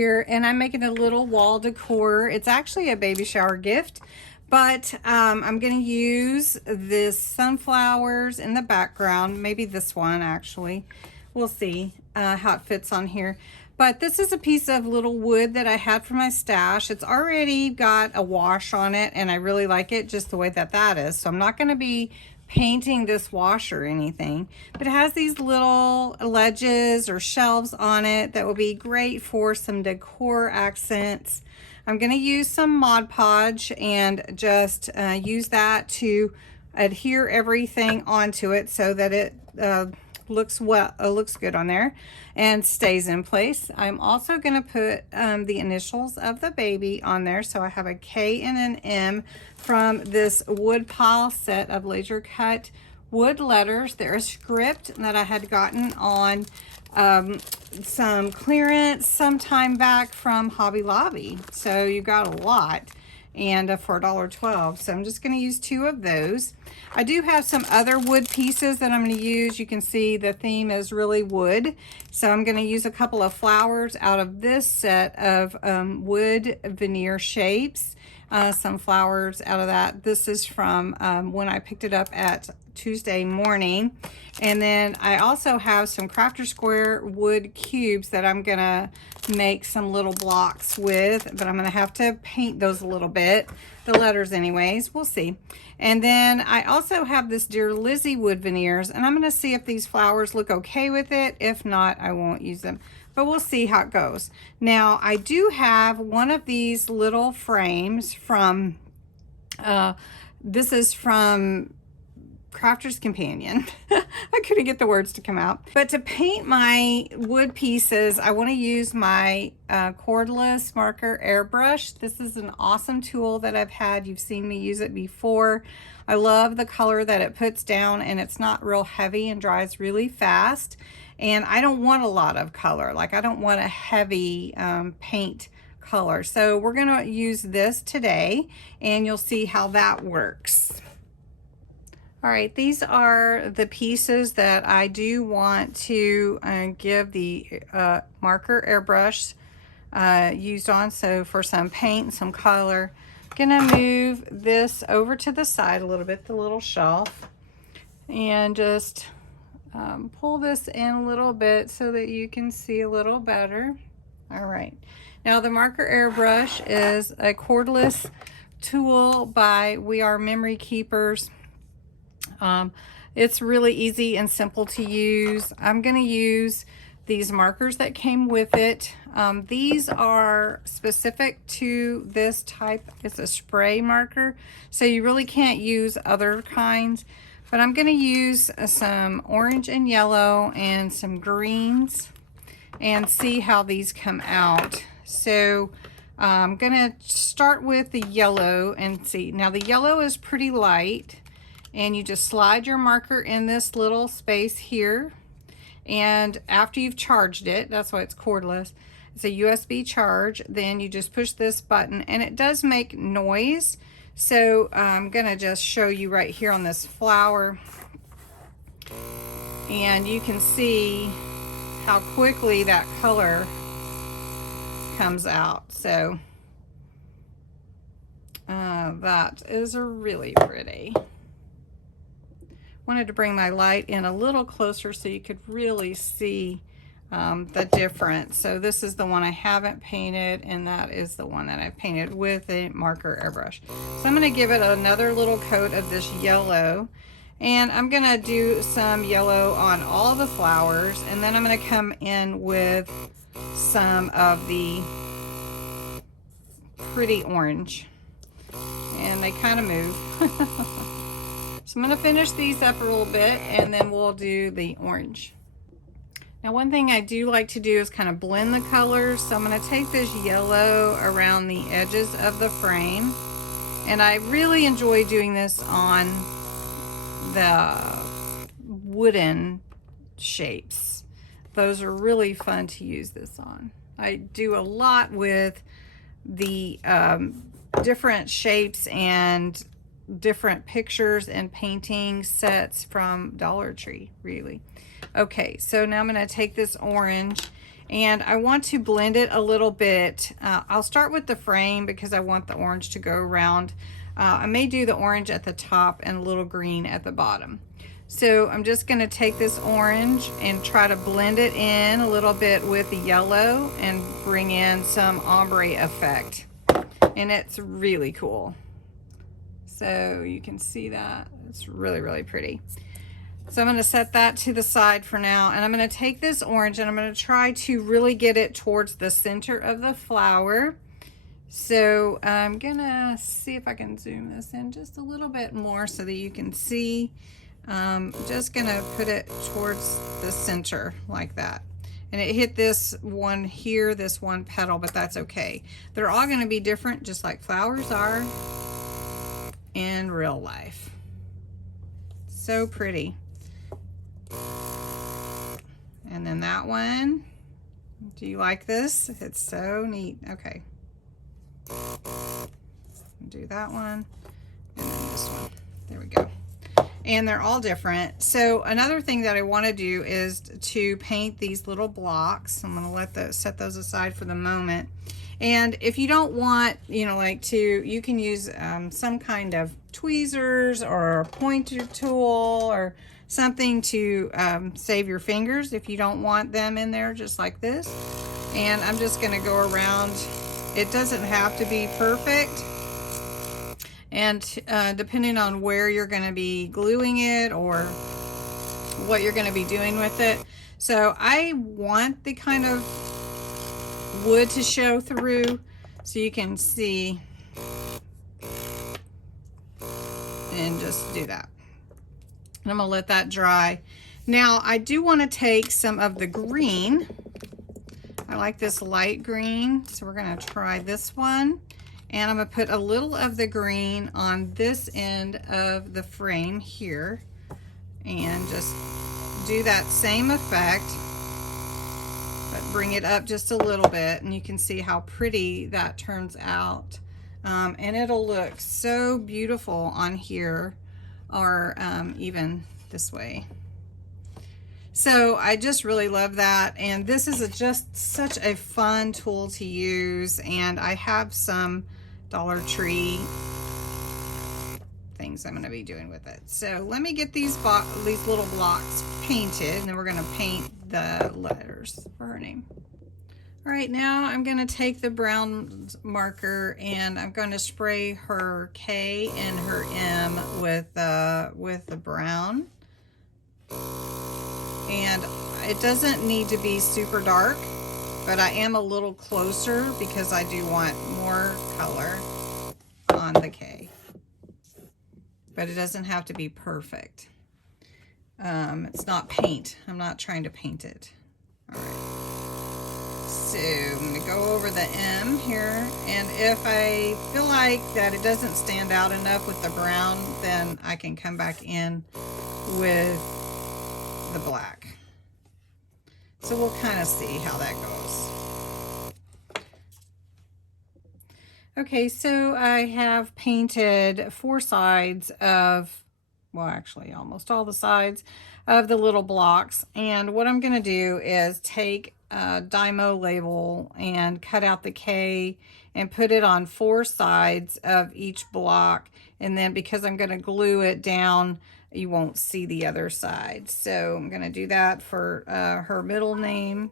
here, and I'm making a little wall decor. It's actually a baby shower gift, but I'm going to use this sunflowers in the background. Maybe this one, actually. We'll see how it fits on here. But this is a piece of little wood that I had from my stash. It's already got a wash on it, and I really like it just the way that that is. So I'm not going to be painting this wash or anything, but it has these little ledges or shelves on it that will be great for some decor accents. I'm going to use some Mod Podge and just use that to adhere everything onto it so that it looks good on there and stays in place. I'm also going to put the initials of the baby on there. So I have a K and an M from this wood pile set of laser cut wood letters. They're a script that I had gotten on some clearance some time back from Hobby Lobby. So you got a lot, and for $1.12. So I'm just going to use 2 of those. I do have some other wood pieces that I'm going to use. You can see the theme is really wood. So I'm going to use a couple of flowers out of this set of wood veneer shapes. Some flowers out of that. This is from when I picked it up at Tuesday morning. And then I also have some Crafter Square wood cubes that I'm gonna make some little blocks with, but I'm gonna have to paint those a little bit. The letters anyways, we'll see. And then I also have this Dear Lizzie wood veneers, and I'm gonna see if these flowers look okay with it. If not, I won't use them, but we'll see how it goes. Now, I do have one of these little frames from, this is from Crafter's Companion. I couldn't get the words to come out. But to paint my wood pieces, I want to use my Cordless Marker Airbrush. This is an awesome tool that I've had. You've seen me use it before. I love the color that it puts down, and it's not real heavy and dries really fast. And I don't want a lot of color. Like, I don't want a heavy paint color. So we're going to use this today, and you'll see how that works. All right, these are the pieces that I do want to give the marker airbrush used on. So for some paint and some color, I'm gonna move this over to the side a little bit, the little shelf, and just pull this in a little bit so that you can see a little better. All right, now the marker airbrush is a cordless tool by We Are Memory Keepers. It's really easy and simple to use. I'm going to use these markers that came with it. These are specific to this type. It's a spray marker, so you really can't use other kinds. But I'm going to use some orange and yellow and some greens and see how these come out. So I'm going to start with the yellow and see. Now the yellow is pretty light. And you just slide your marker in this little space here. And after you've charged it, that's why it's cordless, it's a USB charge, then you just push this button, and it does make noise. So I'm gonna just show you right here on this flower. And you can see how quickly that color comes out. So that is really pretty. Wanted to bring my light in a little closer so you could really see the difference. So this is the one I haven't painted, and that is the one that I've painted with a marker airbrush. So I'm going to give it another little coat of this yellow, and I'm going to do some yellow on all the flowers, and then I'm going to come in with some of the pretty orange, and they kind of move. So I'm going to finish these up a little bit, and then we'll do the orange. Now, one thing I do like to do is kind of blend the colors. So I'm going to take this yellow around the edges of the frame. And I really enjoy doing this on the wooden shapes. Those are really fun to use this on. I do a lot with the different shapes and different pictures and painting sets from Dollar Tree, really. Okay, so now I'm going to take this orange, And I want to blend it a little bit. I'll start with the frame because I want the orange to go around. I may do the orange at the top and a little green at the bottom. So I'm just going to take this orange and try to blend it in a little bit with the yellow and bring in some ombre effect. And it's really cool. So you can see that. It's really, really pretty. So I'm going to set that to the side for now. And I'm going to take this orange and I'm going to try to really get it towards the center of the flower. So I'm going to see if I can zoom this in just a little bit more so that you can see. Just going to put it towards the center like that. And it hit this one here, this one petal, but that's okay. They're all going to be different, just like flowers are in real life. So pretty. And then that one. Do you like this? It's so neat. Okay. Do that one. And then this one. There we go. And they're all different. So another thing that I want to do is to paint these little blocks. I'm going to set those aside for the moment. And if you don't want, you can use some kind of tweezers or a pointer tool or something to save your fingers if you don't want them in there, just like this. And I'm just going to go around. It doesn't have to be perfect. And depending on where you're going to be gluing it or what you're going to be doing with it. So I want the kind of wood to show through so you can see, and just do that. And I'm going to let that dry. Now I do want to take some of the green. I like this light green, so we're going to try this one. And I'm going to put a little of the green on this end of the frame here and just do that same effect, but bring it up just a little bit, and you can see how pretty that turns out. And it'll look so beautiful on here, or even this way. So I just really love that, and this is just such a fun tool to use, and I have some Dollar Tree things I'm going to be doing with it. So let me get these little blocks painted, and then we're going to paint the letters for her name. All right, now I'm going to take the brown marker and I'm going to spray her K and her M with the brown. And it doesn't need to be super dark, but I am a little closer because I do want more color on the K. But it doesn't have to be perfect. It's not paint. I'm not trying to paint it. All right. So I'm going to go over the M here. And if I feel like that it doesn't stand out enough with the brown, then I can come back in with the black. So we'll kind of see how that goes. Okay, so I have painted 4 sides of, well, actually almost all the sides of the little blocks. And what I'm going to do is take a Dymo label and cut out the K and put it on 4 sides of each block. And then because I'm going to glue it down, you won't see the other side. So I'm going to do that for her middle name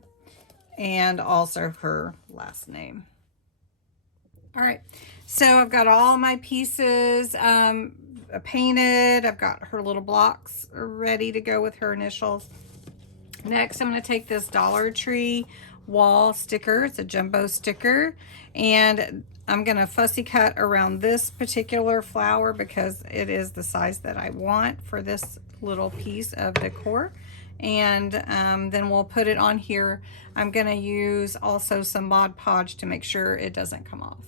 and also her last name. All right, so I've got all my pieces painted. I've got her little blocks ready to go with her initials. Next, I'm going to take this Dollar Tree wall sticker. It's a jumbo sticker, and I'm going to fussy cut around this particular flower because it is the size that I want for this little piece of decor. And then we'll put it on here. I'm going to use also some Mod Podge to make sure it doesn't come off.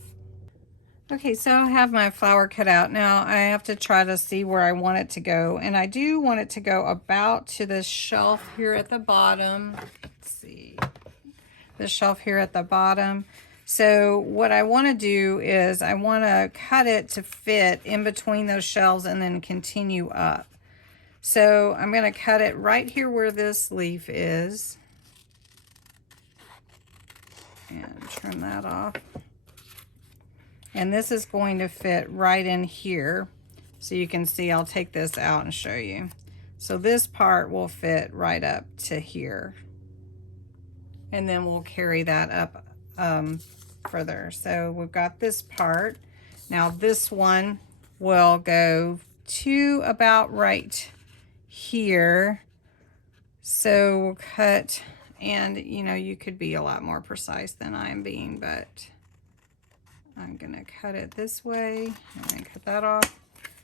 Okay, so I have my flower cut out. Now I have to try to see where I want it to go. And I do want it to go about to this shelf here at the bottom. Let's see. This shelf here at the bottom. So what I want to do is I want to cut it to fit in between those shelves and then continue up. So I'm going to cut it right here where this leaf is. And trim that off. And this is going to fit right in here. So you can see, I'll take this out and show you. So this part will fit right up to here. And then we'll carry that up further. So we've got this part. Now this one will go to about right here. So we'll cut, and you know, you could be a lot more precise than I'm being, but I'm gonna cut it this way and cut that off.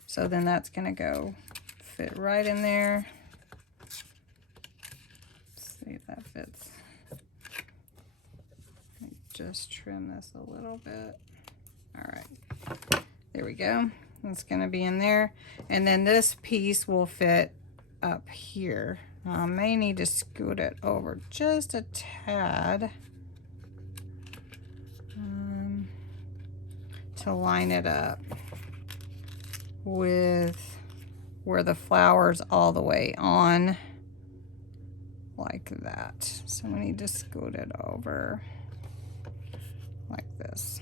So then that's gonna go fit right in there. Let's see if that fits. Just trim this a little bit. All right, there we go. It's gonna be in there. And then this piece will fit up here. I may need to scoot it over just a tad to line it up with where the flower's all the way on, like that. So we need to scoot it over like this.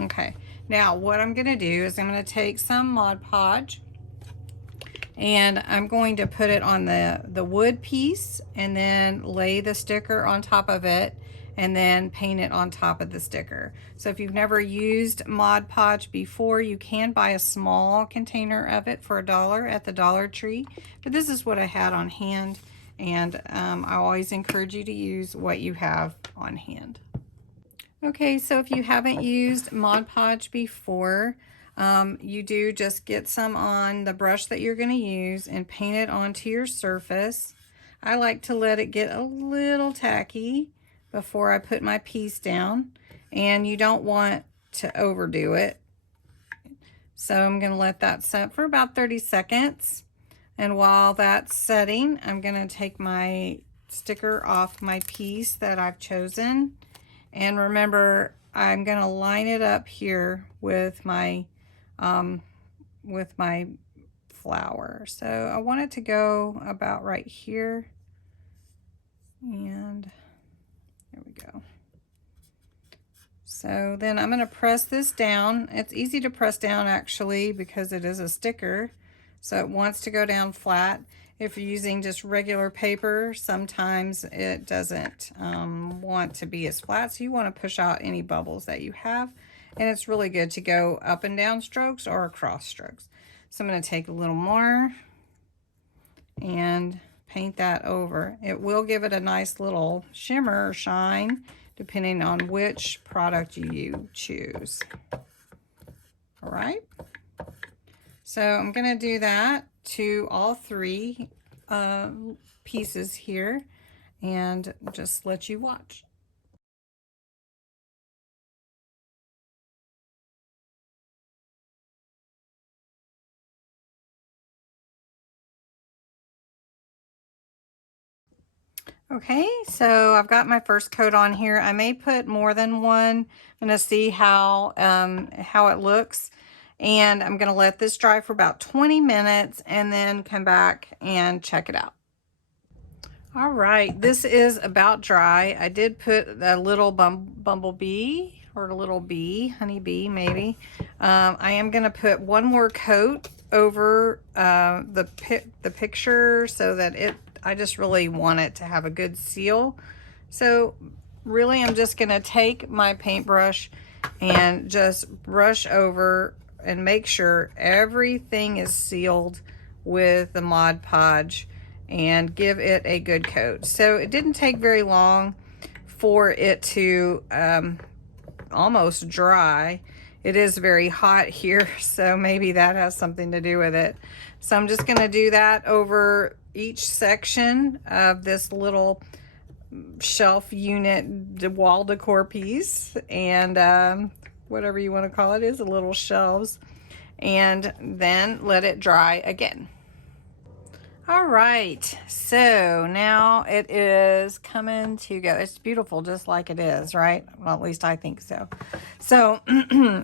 Okay, now what I'm gonna do is I'm gonna take some Mod Podge and I'm going to put it on the wood piece and then lay the sticker on top of it and then paint it on top of the sticker. So if you've never used Mod Podge before, you can buy a small container of it for $1 at the Dollar Tree. But this is what I had on hand, and I always encourage you to use what you have on hand. Okay, so if you haven't used Mod Podge before, you do just get some on the brush that you're going to use and paint it onto your surface. I like to let it get a little tacky before I put my piece down, and you don't want to overdo it. So I'm going to let that set for about 30 seconds. And while that's setting, I'm going to take my sticker off my piece that I've chosen. And remember, I'm going to line it up here with my flower. So I want it to go about right here. And there we go. So then I'm going to press this down. It's easy to press down actually because it is a sticker. So it wants to go down flat. If you're using just regular paper, sometimes it doesn't want to be as flat. So you want to push out any bubbles that you have. And it's really good to go up and down strokes or across strokes. So I'm going to take a little more and paint that over. It will give it a nice little shimmer or shine depending on which product you choose. All right. So I'm going to do that to all three pieces here and just let you watch. Okay, so I've got my first coat on here. I may put more than one. I'm going to see how it looks. And I'm going to let this dry for about 20 minutes and then come back and check it out. All right, this is about dry. I did put a little bumblebee or a little bee, honeybee maybe. I am going to put one more coat over the picture so that I just really want it to have a good seal. So really I'm just going to take my paintbrush and just brush over and make sure everything is sealed with the Mod Podge and give it a good coat. So it didn't take very long for it to almost dry. It is very hot here, so maybe that has something to do with it. So I'm just going to do that over each section of this little shelf unit wall decor piece, and whatever you want to call it is a little shelves, and then let it dry again. All right, so now it is coming to go. It's beautiful just like it is, right? Well, at least I think so. So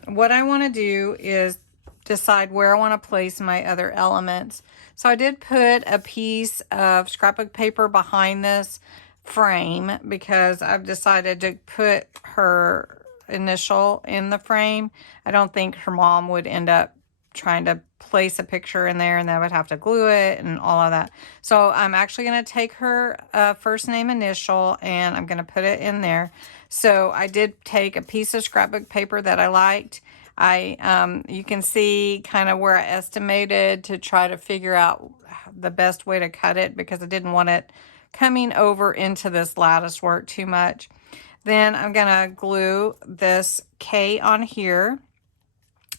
what I want to do is decide where I want to place my other elements. So I did put a piece of scrapbook paper behind this frame because I've decided to put her initial in the frame. I don't think her mom would end up trying to place a picture in there and then I would have to glue it and all of that. So I'm actually going to take her first name initial and I'm going to put it in there. So I did take a piece of scrapbook paper that I liked. You can see kind of where I estimated to try to figure out the best way to cut it because I didn't want it coming over into this lattice work too much. Then I'm gonna glue this K on here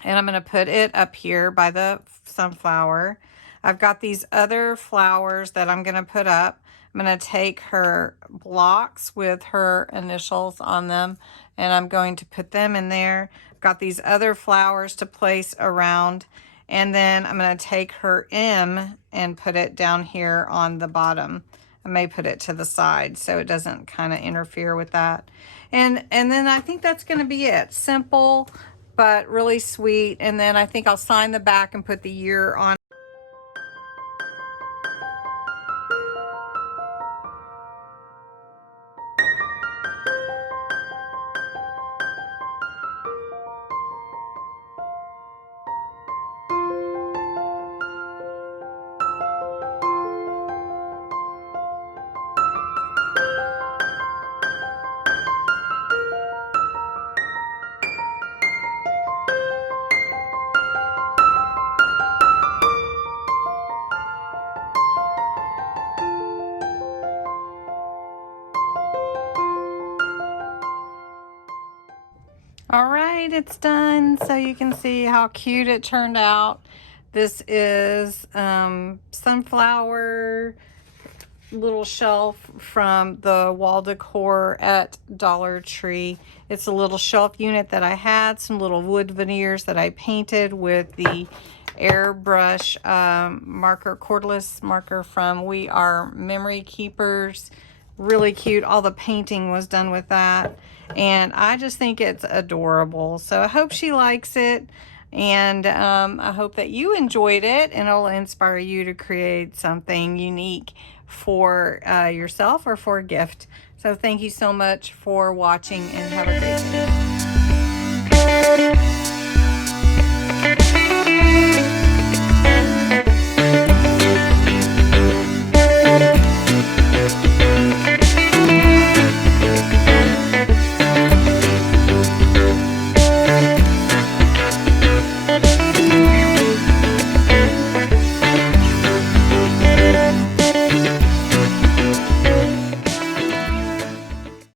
and I'm gonna put it up here by the sunflower. I've got these other flowers that I'm gonna put up. I'm gonna take her blocks with her initials on them and I'm going to put them in there. I've got these other flowers to place around and then I'm gonna take her M and put it down here on the bottom. I may put it to the side so it doesn't kind of interfere with that. And then I think that's going to be it. Simple, but really sweet. And then I think I'll sign the back and put the year on. All right, it's done. So you can see how cute it turned out. This is sunflower little shelf from the wall decor at Dollar Tree. It's a little shelf unit that I had, some little wood veneers that I painted with the airbrush marker, cordless marker from We Are Memory Keepers. Really cute. All the painting was done with that. And I just think it's adorable. So I hope she likes it. And I hope that you enjoyed it and it'll inspire you to create something unique for yourself or for a gift. So thank you so much for watching and have a great day.